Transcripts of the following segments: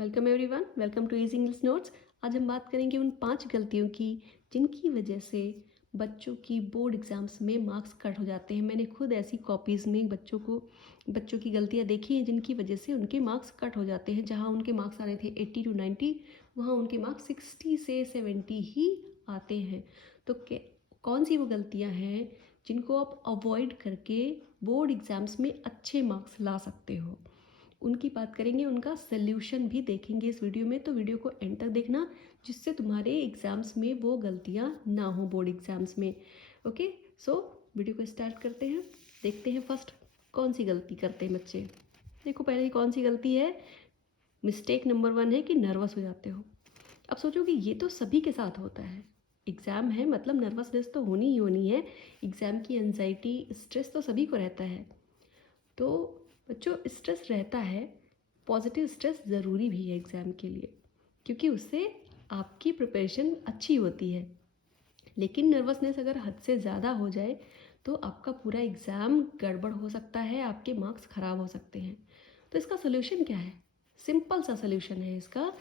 Welcome everyone, welcome to easy English notes. आज हम बात करेंगे उन 5 गलतियों की जिनकी वजह से बच्चों की बोर्ड एग्जाम्स में मार्क्स कट हो जाते हैं। मैंने खुद ऐसी कॉपीज़ में बच्चों की गलतियां देखी हैं जिनकी वजह से उनके मार्क्स कट हो जाते हैं। जहां उनके मार्क्स आ रहे थे 80 to 90, वहां उनके मार्क्स 60 से 70 ही आते हैं। तो कौन सी वो गलतियां हैं जिनको आप अवॉइड करके बोर्ड एग्ज़ाम्स में अच्छे मार्क्स ला सकते हो, उनकी बात करेंगे। उनका सल्यूशन भी देखेंगे इस वीडियो में, तो वीडियो को एंड तक देखना जिससे तुम्हारे एग्ज़ाम्स में वो गलतियाँ ना हो बोर्ड एग्ज़ाम्स में। ओके, सो वीडियो को स्टार्ट करते हैं। देखते हैं फर्स्ट कौन सी गलती करते हैं बच्चे। देखो पहले कौन सी गलती है। मिस्टेक नंबर 1 है कि नर्वस हो जाते हो। अब सोचो कि ये तो सभी के साथ होता है। एग्ज़ाम है मतलब नर्वसनेस तो होनी ही होनी है। एग्ज़ाम की एनजाइटी, स्ट्रेस तो सभी को रहता है। तो बच्चों, स्ट्रेस रहता है, पॉजिटिव स्ट्रेस ज़रूरी भी है एग्ज़ाम के लिए, क्योंकि उससे आपकी प्रिपरेशन अच्छी होती है। लेकिन नर्वसनेस अगर हद से ज़्यादा हो जाए तो आपका पूरा एग्ज़ाम गड़बड़ हो सकता है, आपके मार्क्स ख़राब हो सकते हैं। तो इसका सोल्यूशन क्या है? सिंपल सा सोल्यूशन है इसका।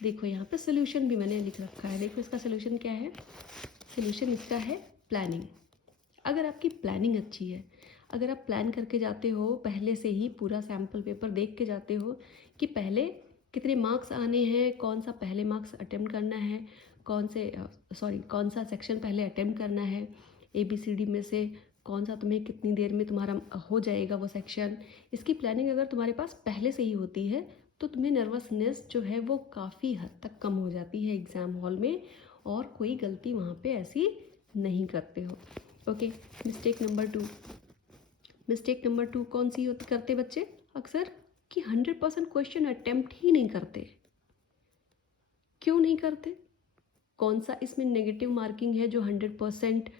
देखो यहाँ पे सोल्यूशन भी मैंने लिख रखा है। देखो इसका सोल्यूशन क्या है। सोल्यूशन इसका है प्लानिंग। अगर आपकी प्लानिंग अच्छी है, अगर आप प्लान करके जाते हो, पहले से ही पूरा सैम्पल पेपर देख के जाते हो कि पहले कितने मार्क्स आने हैं, कौन सा पहले मार्क्स अटेम्प्ट करना है, कौन सा सेक्शन पहले अटेम्प्ट करना है, ABCD में से कौन सा तुम्हें कितनी देर में तुम्हारा हो जाएगा वो सेक्शन। इसकी प्लानिंग अगर तुम्हारे पास पहले से ही होती है तो तुम्हें नर्वसनेस जो है वो काफ़ी हद तक कम हो जाती है एग्ज़ाम हॉल में, और कोई गलती वहाँ पे ऐसी नहीं करते हो। ओके, मिस्टेक नंबर टू कौन सी होती करते बच्चे अक्सर, कि 100% क्वेश्चन अटेम्प्ट ही नहीं करते। क्यों नहीं करते? कौन सा इसमें नेगेटिव मार्किंग है जो 100%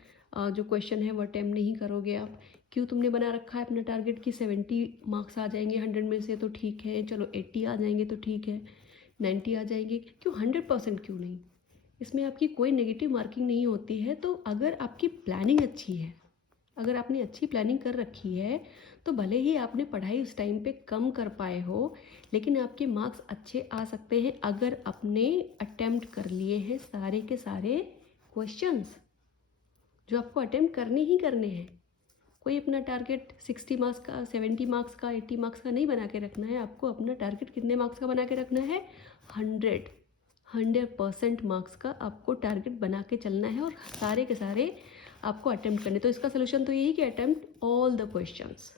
जो क्वेश्चन है वो अटेम्प्ट नहीं करोगे आप? क्यों तुमने बना रखा है अपना टारगेट कि 70 मार्क्स आ जाएंगे 100 में से तो ठीक है, चलो 80 आ जाएंगे तो ठीक है, 90 आ जाएंगे, क्यों 100% क्यों नहीं? इसमें आपकी कोई नेगेटिव मार्किंग नहीं होती है। तो अगर आपकी प्लानिंग अच्छी है, अगर आपने अच्छी प्लानिंग कर रखी है, तो भले ही आपने पढ़ाई उस टाइम पे कम कर पाए हो, लेकिन आपके मार्क्स अच्छे आ सकते हैं अगर आपने अटेम्प्ट कर लिए हैं सारे के सारे क्वेश्चंस जो आपको अटेम्प्ट करने ही करने हैं। कोई अपना टारगेट 60 मार्क्स का, 70 मार्क्स का, 80 मार्क्स का नहीं बना के रखना है। आपको अपना टारगेट कितने मार्क्स का बना के रखना है? 100% मार्क्स का आपको टारगेट बना के चलना है, और सारे के सारे आपको अटेम्प्ट करने। तो इसका सोल्यूशन तो यही कि अटेम्प्ट ऑल द क्वेश्चंस।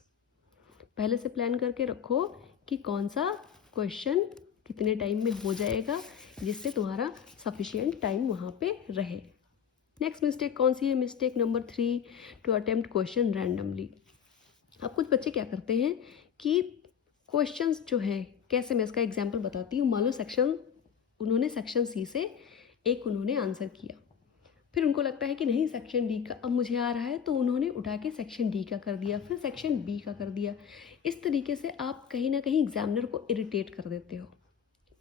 पहले से प्लान करके रखो कि कौन सा क्वेश्चन कितने टाइम में हो जाएगा, जिससे तुम्हारा सफिशिएंट टाइम वहाँ पे रहे। नेक्स्ट मिस्टेक कौन सी है? Mistake number 3, to attempt question randomly. अब कुछ बच्चे क्या करते हैं कि क्वेश्चंस जो है, कैसे, मैं इसका एग्जांपल बताती हूँ। मान लो उन्होंने सेक्शन सी से एक उन्होंने आंसर किया, फिर उनको लगता है कि नहीं सेक्शन डी का अब मुझे आ रहा है, तो उन्होंने उठा के सेक्शन डी का कर दिया, फिर सेक्शन बी का कर दिया। इस तरीके से आप कहीं ना कहीं एग्जामिनर को इरिटेट कर देते हो।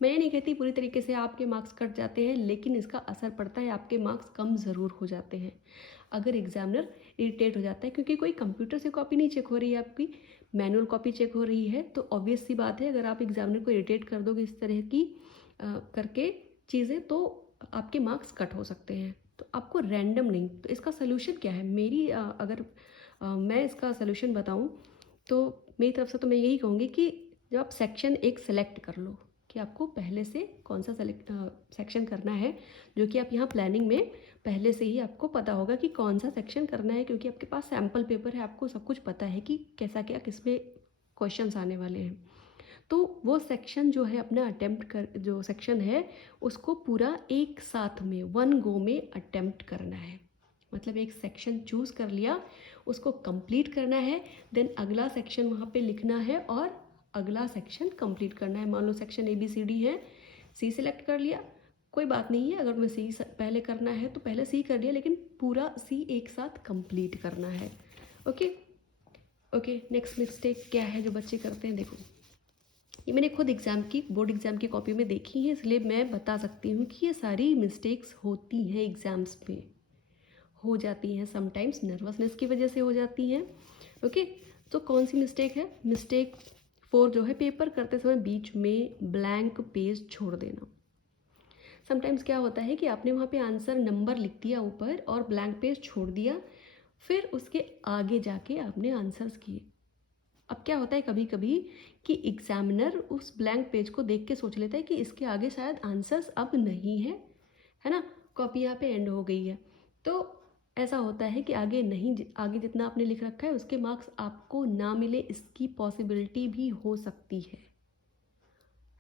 मैं ये नहीं कहती पूरी तरीके से आपके मार्क्स कट जाते हैं, लेकिन इसका असर पड़ता है, आपके मार्क्स कम ज़रूर हो जाते हैं अगर एग्जामिनर इरिटेट हो जाता है। क्योंकि कोई कंप्यूटर से कॉपी नहीं चेक हो रही है, आपकी मैनुअल कॉपी चेक हो रही है। तो ऑब्वियस सी बात है, अगर आप एग्जामिनर को इरिटेट कर दोगे इस तरह की करके चीज़ें, तो आपके मार्क्स कट हो सकते हैं। तो आपको रैंडम नहीं। तो इसका सोल्यूशन क्या है? अगर मैं इसका सोल्यूशन बताऊं तो मेरी तरफ से तो मैं यही कहूँगी कि जब आप सेक्शन एक सेलेक्ट कर लो कि आपको पहले से कौन सा सेक्शन करना है, जो कि आप यहाँ प्लानिंग में पहले से ही आपको पता होगा कि कौन सा सेक्शन करना है, क्योंकि आपके पास सैम्पल पेपर है, आपको सब कुछ पता है कि कैसा क्या किसमें क्वेश्चंस आने वाले हैं। तो वो सेक्शन जो है अपना अटेम्प्ट कर, जो सेक्शन है उसको पूरा एक साथ में 1 गो में अटेम्प्ट करना है। मतलब एक सेक्शन चूज़ कर लिया, उसको कंप्लीट करना है, देन अगला सेक्शन वहाँ पे लिखना है और अगला सेक्शन कंप्लीट करना है। मान लो सेक्शन ABCD है, सी सिलेक्ट कर लिया, कोई बात नहीं है, अगर तुम्हें सी पहले करना है तो पहले सी कर लिया, लेकिन पूरा सी एक साथ कंप्लीट करना है। ओके ओके, नेक्स्ट मिस्टेक क्या है जो बच्चे करते हैं? देखो, ये मैंने खुद बोर्ड एग्ज़ाम की कॉपी में देखी है, इसलिए मैं बता सकती हूँ कि ये सारी मिस्टेक्स होती हैं एग्ज़ाम्स में, हो जाती हैं, समटाइम्स नर्वसनेस की वजह से हो जाती हैं। ओके, तो कौन सी मिस्टेक है? मिस्टेक 4 जो है पेपर करते समय बीच में ब्लैंक पेज छोड़ देना। समटाइम्स क्या होता है कि आपने वहाँ पे आंसर नंबर लिख दिया ऊपर और ब्लैंक पेज छोड़ दिया, फिर उसके आगे जाके आपने आंसर्स किए। अब क्या होता है कभी कभी कि एग्जामिनर उस ब्लैंक पेज को देख के सोच लेता है कि इसके आगे शायद आंसर्स अब नहीं है ना, कॉपी यहाँ पे एंड हो गई है। तो ऐसा होता है कि आगे नहीं, आगे जितना आपने लिख रखा है उसके मार्क्स आपको ना मिले, इसकी पॉसिबिलिटी भी हो सकती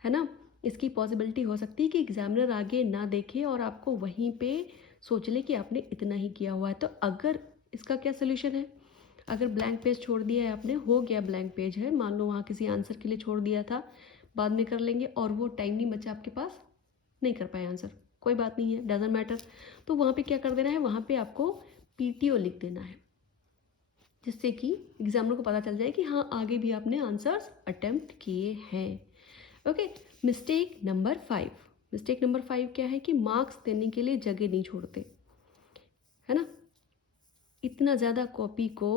है ना। इसकी पॉसिबिलिटी हो सकती है कि एग्जामिनर आगे ना देखे और आपको वहीं पे सोच ले कि आपने इतना ही किया हुआ है। तो अगर इसका क्या सोल्यूशन है, अगर ब्लैंक पेज छोड़ दिया है आपने, हो गया ब्लैंक पेज है, मान लो वहाँ किसी आंसर के लिए छोड़ दिया था, बाद में कर लेंगे और वो टाइम नहीं बचा आपके पास, नहीं कर पाए आंसर, कोई बात नहीं है, डजेंट मैटर। तो वहाँ पे क्या कर देना है, वहाँ पे आपको PTO लिख देना है, जिससे कि एग्जामिनर को पता चल जाए कि हाँ आगे भी आपने आंसर्स अटेम्प्ट किए हैं। Okay, mistake number 5। Mistake number 5 क्या है कि मार्क्स देने के लिए जगह नहीं छोड़ते, है ना। इतना ज़्यादा कॉपी को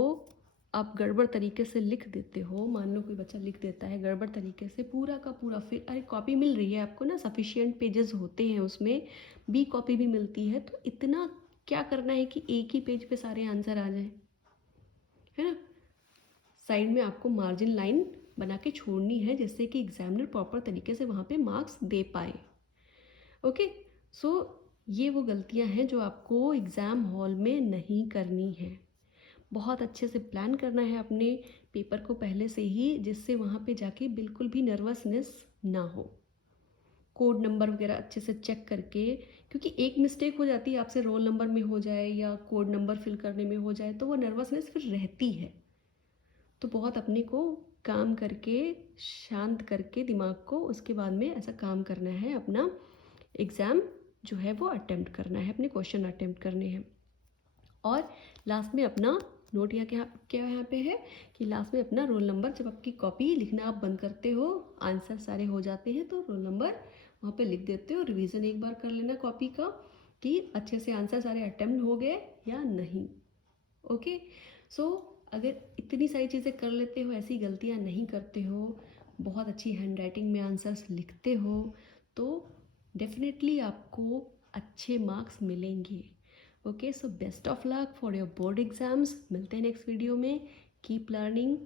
आप गड़बड़ तरीके से लिख देते हो, मान लो कोई बच्चा लिख देता है गड़बड़ तरीके से पूरा का पूरा, फिर अरे कॉपी मिल रही है आपको ना, सफिशिएंट पेजेस होते हैं उसमें, बी कॉपी भी मिलती है, तो इतना क्या करना है कि एक ही पेज पे सारे आंसर आ जाए, है ना। साइड में आपको मार्जिन लाइन बना के छोड़नी है जिससे कि एग्जामिनर प्रॉपर तरीके से वहाँ पे मार्क्स दे पाए। ओके, सो ये वो गलतियाँ हैं जो आपको एग्ज़ाम हॉल में नहीं करनी है। बहुत अच्छे से प्लान करना है अपने पेपर को पहले से ही, जिससे वहाँ पे जाके बिल्कुल भी नर्वसनेस ना हो। कोड नंबर वगैरह अच्छे से चेक करके, क्योंकि एक मिस्टेक हो जाती है आपसे, रोल नंबर में हो जाए या कोड नंबर फिल करने में हो जाए, तो वो नर्वसनेस फिर रहती है। तो बहुत अपने को काम करके, शांत करके दिमाग को, उसके बाद में ऐसा काम करना है, अपना एग्ज़ाम जो है वो अटेम्प्ट करना है, अपने क्वेश्चन अटेम्प्ट करने हैं। और लास्ट में अपना नोट या क्या क्या यहाँ पे है कि लास्ट में अपना रोल नंबर, जब आपकी कॉपी लिखना आप बंद करते हो, आंसर सारे हो जाते हैं, तो रोल नंबर वहाँ पे लिख देते हो। रिवीजन एक बार कर लेना कॉपी का कि अच्छे से आंसर सारे अटेम्प्ट हो गए या नहीं। ओके, सो अगर इतनी सारी चीज़ें कर लेते हो, ऐसी गलतियाँ नहीं करते हो, बहुत अच्छी हैंड राइटिंग में आंसर्स लिखते हो, तो डेफिनेटली आपको अच्छे मार्क्स मिलेंगे। Okay, so best of luck for your board exams. मिलते हैं नेक्स्ट वीडियो में। Keep learning,